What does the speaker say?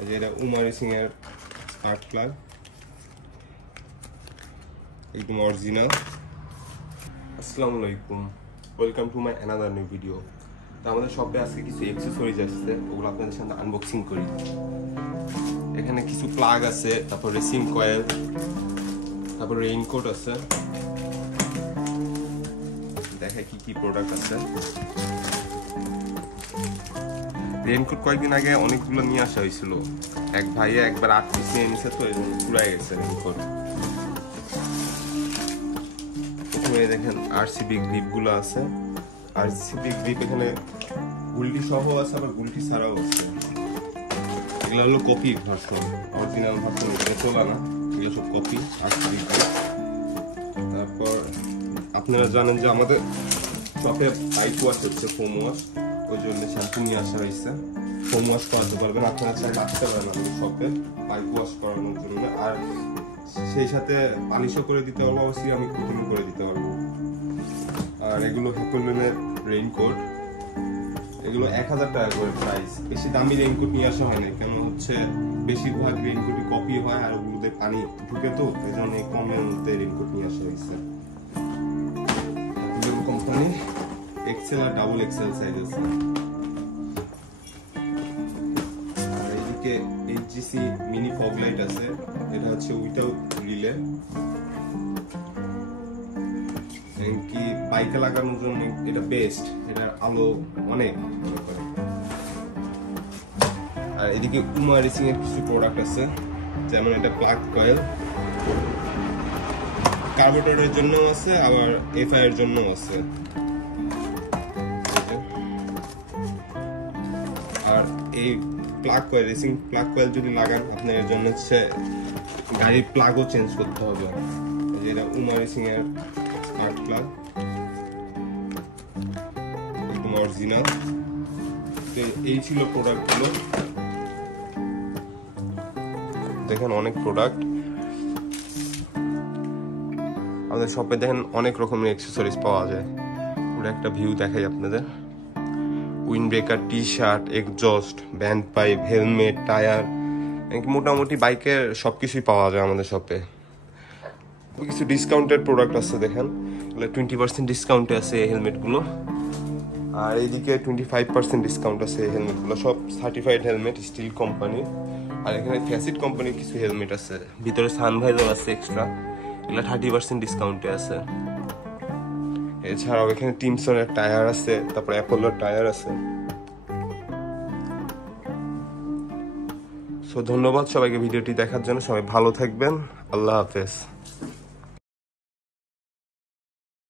এটা উমা রেসিং এর spark plug, একদম অরিজিনাল। আসসালামু আলাইকুম, welcome to my another new video. তো আমাদের শপে আজকে কিছু অ্যাক্সেসরিজ আসছে, ওগুলো আপনাদের সাথে আনবক্সিং করি। এখানে কিছু প্লাগ আছে, তারপর রেসিং কয়েল, তারপর রেইনকোট আছে। দেখে কি কি প্রোডাক্ট আছে। রেইনকোট কয়েকদিন আগে অনেকগুলো নিয়ে আসা হয়েছিল, এক ভাইয়া একবার 8 পিস নিয়ে নিছে, তো পুরাই গেছে রেইনকোট। প্রথমে দেখেন আরসিবি গ্রিপ গুলো আছে। আরসিবি গ্রিপ এখানে গুলটি সহ আছে, আবার গুলটি ছাড়াও আছে। এগুলো হলো কপি ভার্সন, অরিজিনাল ভার্সন এখানে চলা না, এগুলো সব কপি আরসিবি গ্রিপ। তারপর আপনারা জানেন যে আমাদের শপে পাইপ ওয়াশ হচ্ছে, ফোম ওয়াশ, ওই জন্য শ্যাম্পু নিয়ে আসা হয়েছে। ফোম ওয়াশ করাতে পারবেন, আপনারা চাইলে আসতে পারেন আমাদের শপে পাইপ ওয়াশ করানোর জন্য। আর সেই সাথে পালিশও করে দিতে পারবো, অবশ্যই আমি কুটিংও করে দিতে পারবো। আর এগুলো হ্যাপেলম্যানের রেইনকোট, এগুলো 1000 টাকা করে প্রাইস। বেশি দামি রেইনকোট নিয়ে আসা হয় না, কেন হচ্ছে বেশিরভাগ রেইনকোটই কপি হয় আর ওগুলোতে পানি ঢুকে, তো এই জন্য কমের মধ্যে রেইনকোট নিয়ে আসা হয়েছে। কোম্পানি এক্সেল আর ডাবল এক্সেল সাইজ আছে। আর এইদিকে এইচজিসি মিনি ফগ লাইট আছে, এটা হচ্ছে উইথাউট রিলে, কি বাইকে লাগানোর জন্য এটা বেস্ট, এটার আলো অনেক। আর এদিকে উমা রেসিং এর কিছু প্রোডাক্ট আছে, যেমন এটা প্লাগ কয়েল, কার্বোরেটরের জন্য আছে, আবার এফআই এর জন্য আছে। আর এই plug coil, racing plug coil যদি লাগান আপনার, এর জন্য হচ্ছে গাড়ির প্লাগও চেঞ্জ করতে হবে। এটা উমা রেসিং এর স্মার্ট প্লাগ, একদম অরিজিনাল। এই ছিল প্রোডাক্টগুলো, দেখেন অনেক প্রোডাক্ট আমাদের শপে। দেখেন অনেক রকমের অ্যাক্সেসরিজ পাওয়া যায়, পুরো একটা ভিউ দেখাই আপনাদের। Wind breaker, T shirt, exhaust, band pipe, helmet, tyre, মোটামুটি বাইকের সবকিছুই পাওয়া যায় আমাদের শপে। কিছু ডিসকাউন্টেড প্রোডাক্ট আছে, দেখেন 20% ডিসকাউন্টে আছে এই হেলমেটগুলো। আর এইদিকে 25% ডিসকাউন্ট আছে এই হেলমেটগুলো, সব সার্টিফাইড হেলমেট, স্টিল কোম্পানি। আর এখানে ফ্যাসিট কোম্পানির কিছু হেলমেট আছে, ভিতরে সানভাইজার আছে এক্সট্রা, এগুলো 30% ডিসকাউন্টে আছে। এছাড়াও এখানে টিমসনের টায়ার আছে, তারপর অ্যাপোলোর টায়ার আছে। সো ধন্যবাদ সবাইকে ভিডিওটি দেখার জন্য, সবাই ভালো থাকবেন, আল্লাহ হাফেজ।